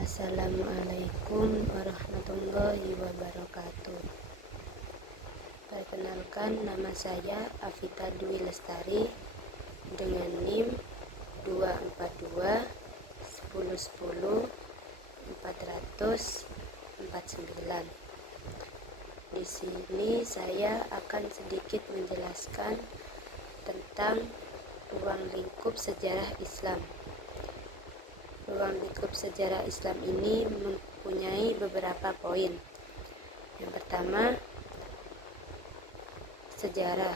Assalamualaikum warahmatullahi wabarakatuh. Perkenalkan, nama saya Afita Dwi Lestari dengan NIM 242 1010 449. Di sini saya akan sedikit menjelaskan tentang ruang lingkup sejarah Islam. Ruang lingkup sejarah Islam ini mempunyai beberapa poin. Yang pertama, sejarah.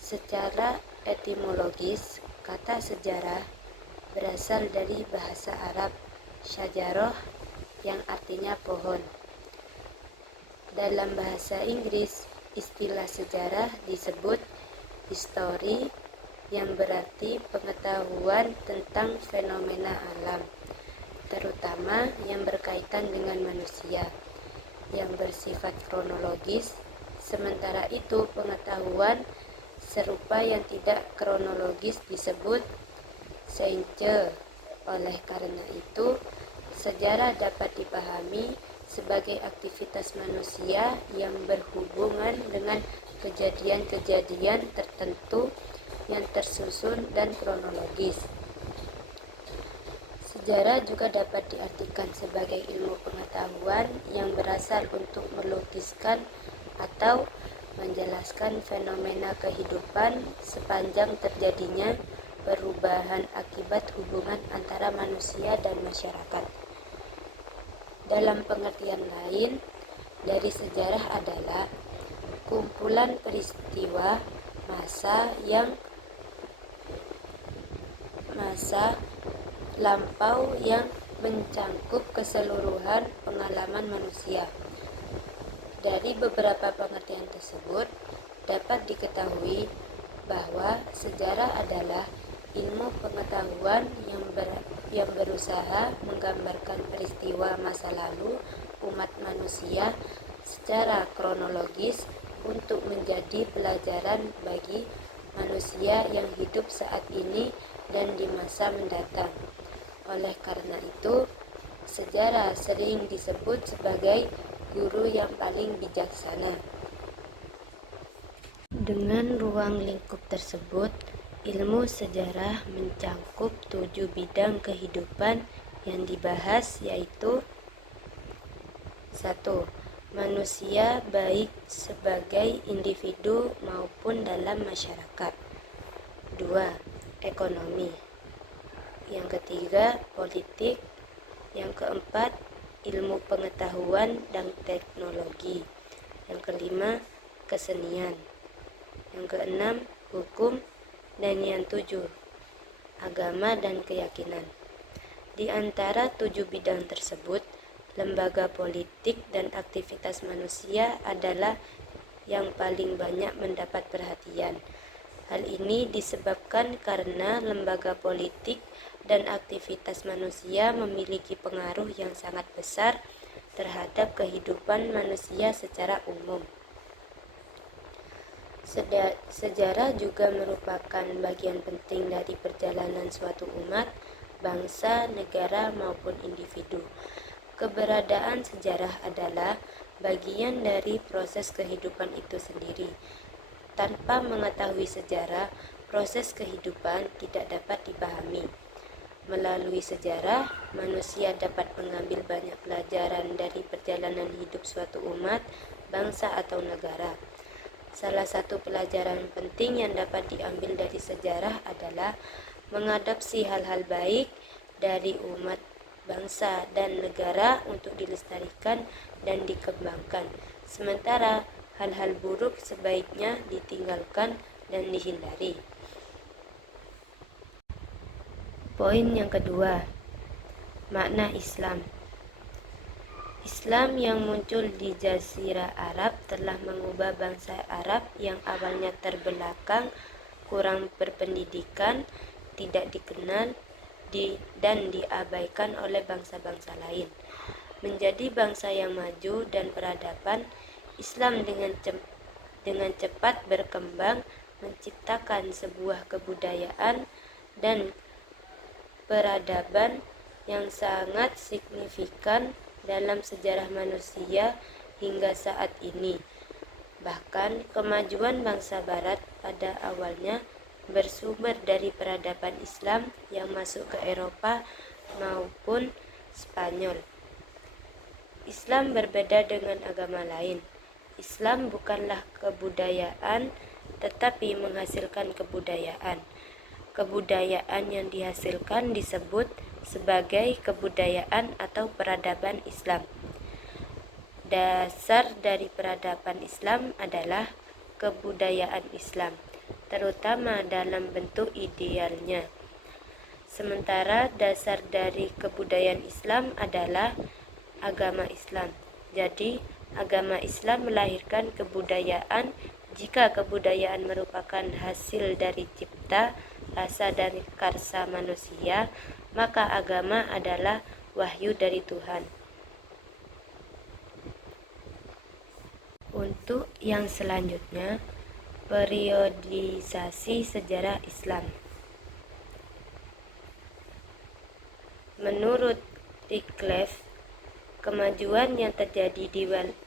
Secara etimologis, kata sejarah berasal dari bahasa Arab syajarah yang artinya pohon. Dalam bahasa Inggris, istilah sejarah disebut history, yang berarti pengetahuan tentang fenomena alam, terutama yang berkaitan dengan manusia, yang bersifat kronologis. Sementara itu, pengetahuan serupa yang tidak kronologis disebut saince. Oleh karena itu, sejarah dapat dipahami sebagai aktivitas manusia yang berhubungan dengan kejadian-kejadian tertentu yang tersusun dan kronologis. Sejarah juga dapat diartikan sebagai ilmu pengetahuan yang berasal untuk melukiskan atau menjelaskan fenomena kehidupan sepanjang terjadinya perubahan akibat hubungan antara manusia dan masyarakat. Dalam pengertian lain dari sejarah adalah kumpulan peristiwa masa lampau yang mencangkup keseluruhan pengalaman manusia. Dari beberapa pengertian tersebut dapat diketahui bahwa sejarah adalah ilmu pengetahuan yang berusaha menggambarkan peristiwa masa lalu umat manusia secara kronologis untuk menjadi pelajaran bagi manusia yang hidup saat ini dan di masa mendatang. Oleh karena itu, sejarah sering disebut sebagai guru yang paling bijaksana. Dengan ruang lingkup tersebut, ilmu sejarah mencangkup 7 bidang kehidupan yang dibahas, yaitu 1. Manusia baik sebagai individu maupun dalam masyarakat. 2. Ekonomi. Yang ketiga, politik. Yang keempat, ilmu pengetahuan dan teknologi. Yang kelima, kesenian. Yang keenam, hukum. Dan yang 7, agama dan keyakinan. Di antara 7 bidang tersebut, lembaga politik dan aktivitas manusia adalah yang paling banyak mendapat perhatian. Hal ini disebabkan karena lembaga politik dan aktivitas manusia memiliki pengaruh yang sangat besar terhadap kehidupan manusia secara umum. Sejarah juga merupakan bagian penting dari perjalanan suatu umat, bangsa, negara maupun individu. Keberadaan sejarah adalah bagian dari proses kehidupan itu sendiri. Tanpa mengetahui sejarah, proses kehidupan tidak dapat dipahami. Melalui sejarah, manusia dapat mengambil banyak pelajaran dari perjalanan hidup suatu umat, bangsa atau negara. Salah satu pelajaran penting yang dapat diambil dari sejarah adalah mengadopsi hal-hal baik dari umat, bangsa, dan negara untuk dilestarikan dan dikembangkan. Sementara hal-hal buruk sebaiknya ditinggalkan dan dihindari. Poin yang kedua, makna Islam. Islam yang muncul di Jazirah Arab telah mengubah bangsa Arab yang awalnya terbelakang, kurang berpendidikan, tidak dikenal, dan diabaikan oleh bangsa-bangsa lain, menjadi bangsa yang maju dan peradaban. Islam dengan cepat berkembang, menciptakan sebuah kebudayaan dan peradaban yang sangat signifikan dalam sejarah manusia hingga saat ini. Bahkan kemajuan bangsa Barat pada awalnya bersumber dari peradaban Islam yang masuk ke Eropa maupun Spanyol. Islam berbeda dengan agama lain. Islam bukanlah kebudayaan, tetapi menghasilkan kebudayaan. Kebudayaan yang dihasilkan disebut sebagai kebudayaan atau peradaban Islam. Dasar dari peradaban Islam adalah kebudayaan Islam, terutama dalam bentuk idealnya. Sementara dasar dari kebudayaan Islam adalah agama Islam. Jadi, agama Islam melahirkan kebudayaan. Jika kebudayaan merupakan hasil dari cipta, rasa dan karsa manusia, maka agama adalah wahyu dari Tuhan. Untuk yang selanjutnya, periodisasi sejarah Islam. Menurut Wycliffe, kemajuan yang terjadi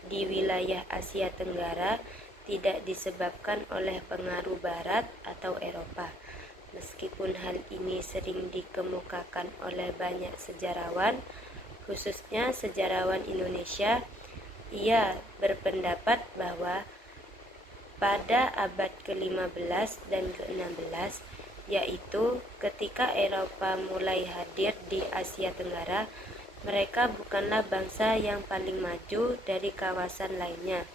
di wilayah Asia Tenggara tidak disebabkan oleh pengaruh Barat atau Eropa. Meskipun hal ini sering dikemukakan oleh banyak sejarawan, khususnya sejarawan Indonesia, ia berpendapat bahwa pada abad ke-15 dan ke-16, yaitu ketika Eropa mulai hadir di Asia Tenggara, mereka bukanlah bangsa yang paling maju dari kawasan lainnya.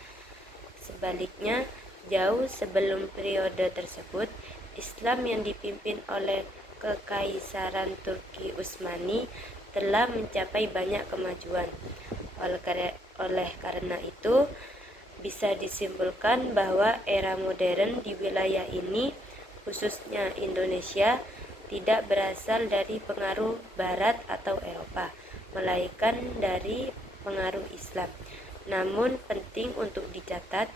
Sebaliknya, jauh sebelum periode tersebut, Islam yang dipimpin oleh Kekaisaran Turki Utsmani telah mencapai banyak kemajuan. Oleh karena itu, bisa disimpulkan bahwa era modern di wilayah ini, khususnya Indonesia, tidak berasal dari pengaruh Barat atau Eropa, melainkan dari pengaruh Islam. Namun penting untuk dicatat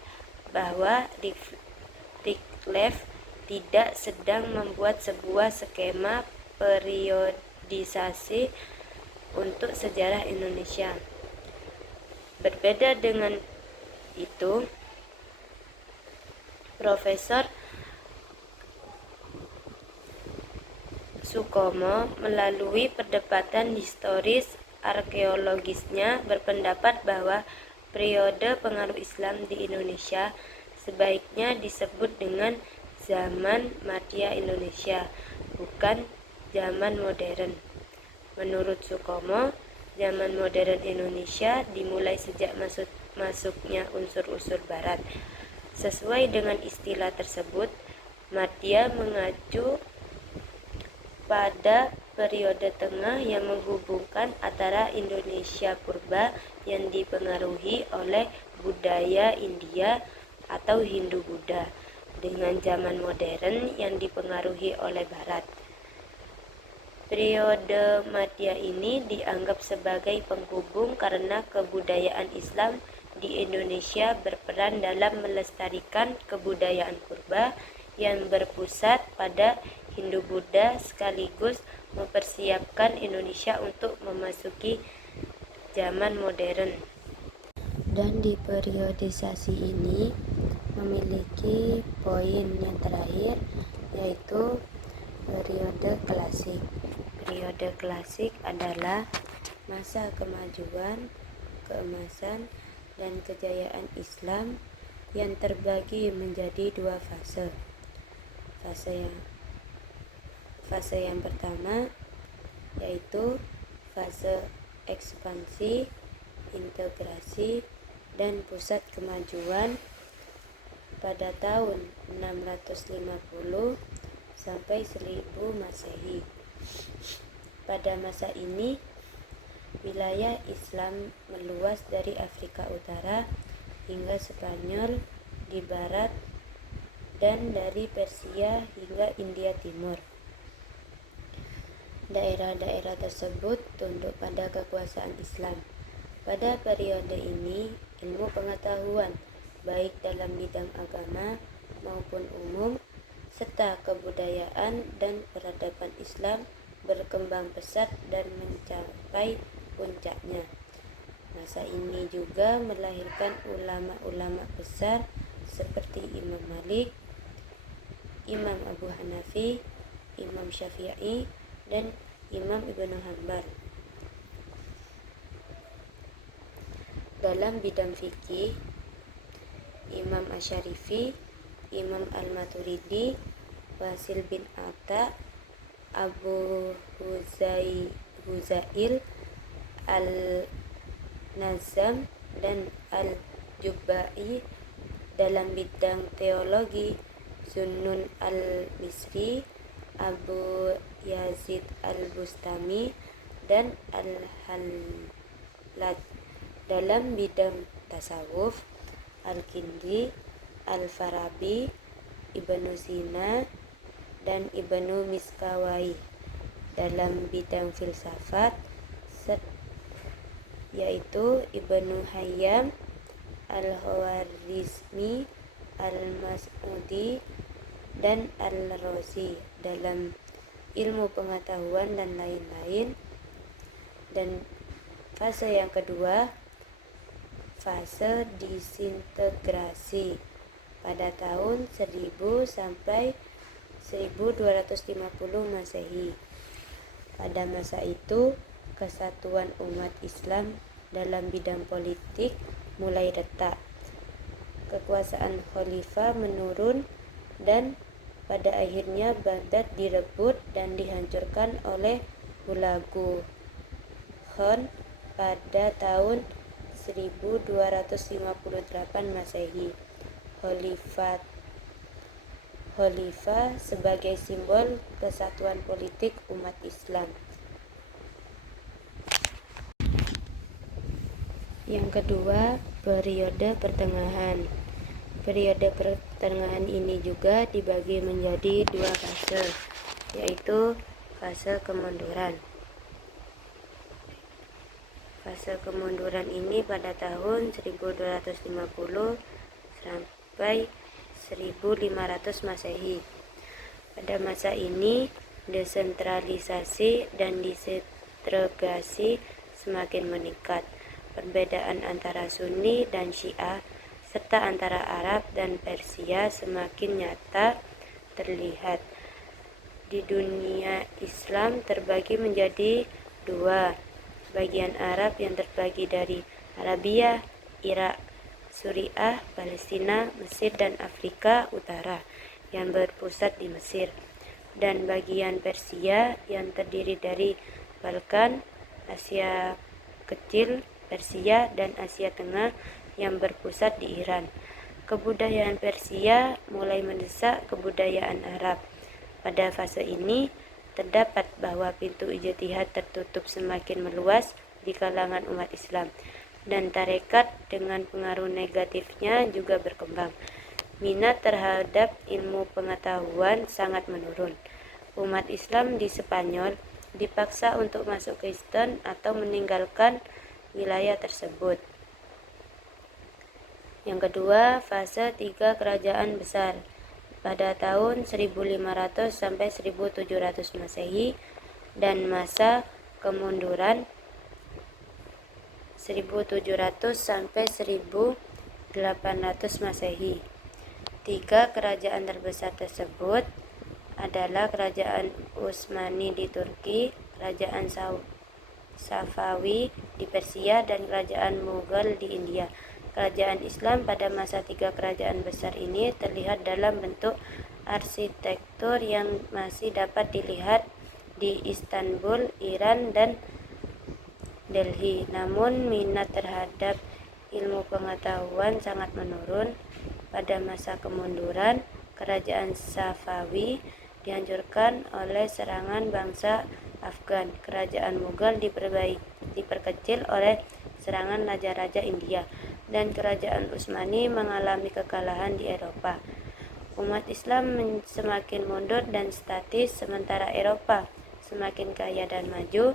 bahwa Wycliffe tidak sedang membuat sebuah skema periodisasi untuk sejarah Indonesia. Berbeda dengan itu, Profesor Sukomo melalui perdebatan historis arkeologisnya berpendapat bahwa periode pengaruh Islam di Indonesia sebaiknya disebut dengan zaman Madya Indonesia, bukan zaman modern. Menurut Sukomo, zaman modern Indonesia dimulai sejak masuknya unsur-unsur Barat. Sesuai dengan istilah tersebut, Madya mengacu pada periode tengah yang menghubungkan antara Indonesia purba yang dipengaruhi oleh budaya India atau Hindu-Buddha dengan zaman modern yang dipengaruhi oleh Barat. Periode Madya ini dianggap sebagai penghubung karena kebudayaan Islam di Indonesia berperan dalam melestarikan kebudayaan purba yang berpusat pada Hindu-Buddha sekaligus mempersiapkan Indonesia untuk memasuki zaman modern. Dan di periodisasi ini memiliki poin yang terakhir, yaitu periode klasik. Periode klasik adalah masa kemajuan, keemasan, dan kejayaan Islam yang terbagi menjadi dua fase. Fase yang pertama yaitu fase ekspansi, integrasi, dan pusat kemajuan pada tahun 650 sampai 1000 Masehi. Pada masa ini, wilayah Islam meluas dari Afrika Utara hingga Spanyol di barat dan dari Persia hingga India Timur. Daerah-daerah tersebut tunduk pada kekuasaan Islam. Pada periode ini, ilmu pengetahuan, baik dalam bidang agama maupun umum, serta kebudayaan dan peradaban Islam berkembang pesat dan mencapai puncaknya. Masa ini juga melahirkan ulama-ulama besar seperti Imam Malik, Imam Abu Hanafi, Imam Syafi'i, dan Imam Ibnu Hanbal. Dalam bidang fikih, Imam Asy'arifi, Imam Al-Maturidi, Wasil bin Atta, Abu Huzail, Al-Nazam, dan Al-Jubba'i. Dalam bidang teologi, Zunnun al-Misri, Abu Yazid al-Bustami, dan Al-Hallaj. Dalam bidang tasawuf, Al-Kindi, Al-Farabi, Ibnu Sina, dan Ibnu Miskawai. Dalam bidang filsafat, yaitu Ibnu Hayyam, Al-Khawarizmi, Al-Mas'udi, dan Al-Razi. Dalam ilmu pengetahuan dan lain-lain. Dan fase yang kedua, fase disintegrasi pada tahun 1000 sampai 1250 Masehi. Pada masa itu, kesatuan umat Islam dalam bidang politik mulai retak. Kekuasaan khalifah menurun dan pada akhirnya Baghdad direbut dan dihancurkan oleh Hulagu Khan pada tahun 1258 Masehi. Khalifah sebagai simbol kesatuan politik umat Islam. Yang kedua, periode pertengahan. Periode pertengahan ini juga dibagi menjadi dua fase, yaitu fase kemunduran. Fase kemunduran ini pada tahun 1250 sampai 1500 Masehi. Pada masa ini, desentralisasi dan disintegrasi semakin meningkat. Perbedaan antara Sunni dan Syiah serta antara Arab dan Persia semakin nyata terlihat. Di dunia Islam terbagi menjadi dua, bagian Arab yang terbagi dari Arabia, Irak, Suriah, Palestina, Mesir, dan Afrika Utara yang berpusat di Mesir, dan bagian Persia yang terdiri dari Balkan, Asia Kecil, Persia, dan Asia Tengah yang berpusat di Iran. Kebudayaan Persia mulai mendesak kebudayaan Arab. Pada fase ini, terdapat bahwa pintu ijtihad tertutup semakin meluas di kalangan umat Islam, dan tarekat dengan pengaruh negatifnya juga berkembang. Minat terhadap ilmu pengetahuan sangat menurun. Umat Islam di Spanyol dipaksa untuk masuk Kristen atau meninggalkan wilayah tersebut. Yang kedua, fase 3 kerajaan besar pada tahun 1500 sampai 1700 Masehi dan masa kemunduran 1700 sampai 1800 Masehi. Tiga kerajaan terbesar tersebut adalah Kerajaan Utsmani di Turki, Kerajaan Safawi di Persia, dan Kerajaan Mughal di India. Kerajaan Islam pada masa tiga kerajaan besar ini terlihat dalam bentuk arsitektur yang masih dapat dilihat di Istanbul, Iran, dan Delhi. Namun minat terhadap ilmu pengetahuan sangat menurun. Pada masa kemunduran, Kerajaan Safawi dihancurkan oleh serangan bangsa Afgan. Kerajaan Mughal diperkecil oleh serangan raja-raja India, dan Kerajaan Utsmani mengalami kekalahan di Eropa. Umat Islam semakin mundur dan statis, sementara Eropa semakin kaya dan maju.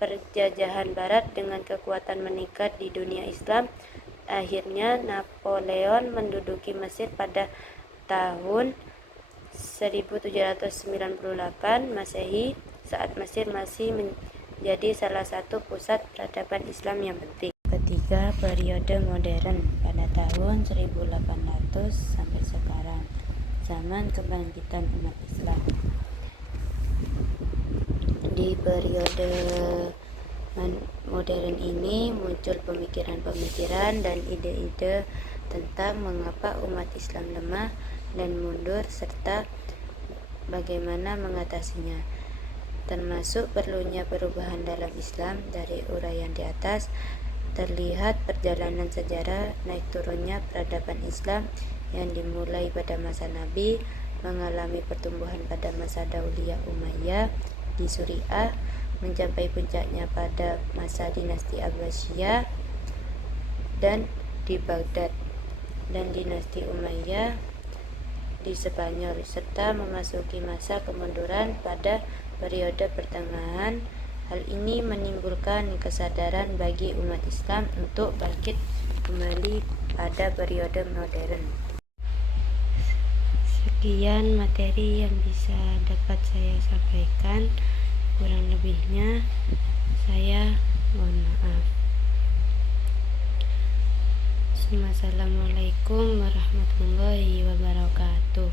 Penjajahan Barat dengan kekuatan meningkat di dunia Islam. Akhirnya Napoleon menduduki Mesir pada tahun 1798 Masehi saat Mesir masih menjadi salah satu pusat peradaban Islam yang penting. Ketiga, periode modern pada tahun 1800 sampai sekarang, zaman kebangkitan umat Islam. Di periode modern ini muncul pemikiran-pemikiran dan ide-ide tentang mengapa umat Islam lemah dan mundur serta bagaimana mengatasinya, termasuk perlunya perubahan dalam Islam. Dari uraian di atas terlihat perjalanan sejarah naik turunnya peradaban Islam yang dimulai pada masa Nabi, mengalami pertumbuhan pada masa Dauliyah Umayyah di Suriah, mencapai puncaknya pada masa dinasti Abbasiyah dan di Baghdad, dan dinasti Umayyah di Spanyol, serta memasuki masa kemunduran pada periode pertengahan. Hal ini menimbulkan kesadaran bagi umat Islam untuk bangkit kembali pada periode modern. Sekian materi yang bisa dapat saya sampaikan, kurang lebihnya saya mohon maaf. Wassalamualaikum warahmatullahi wabarakatuh.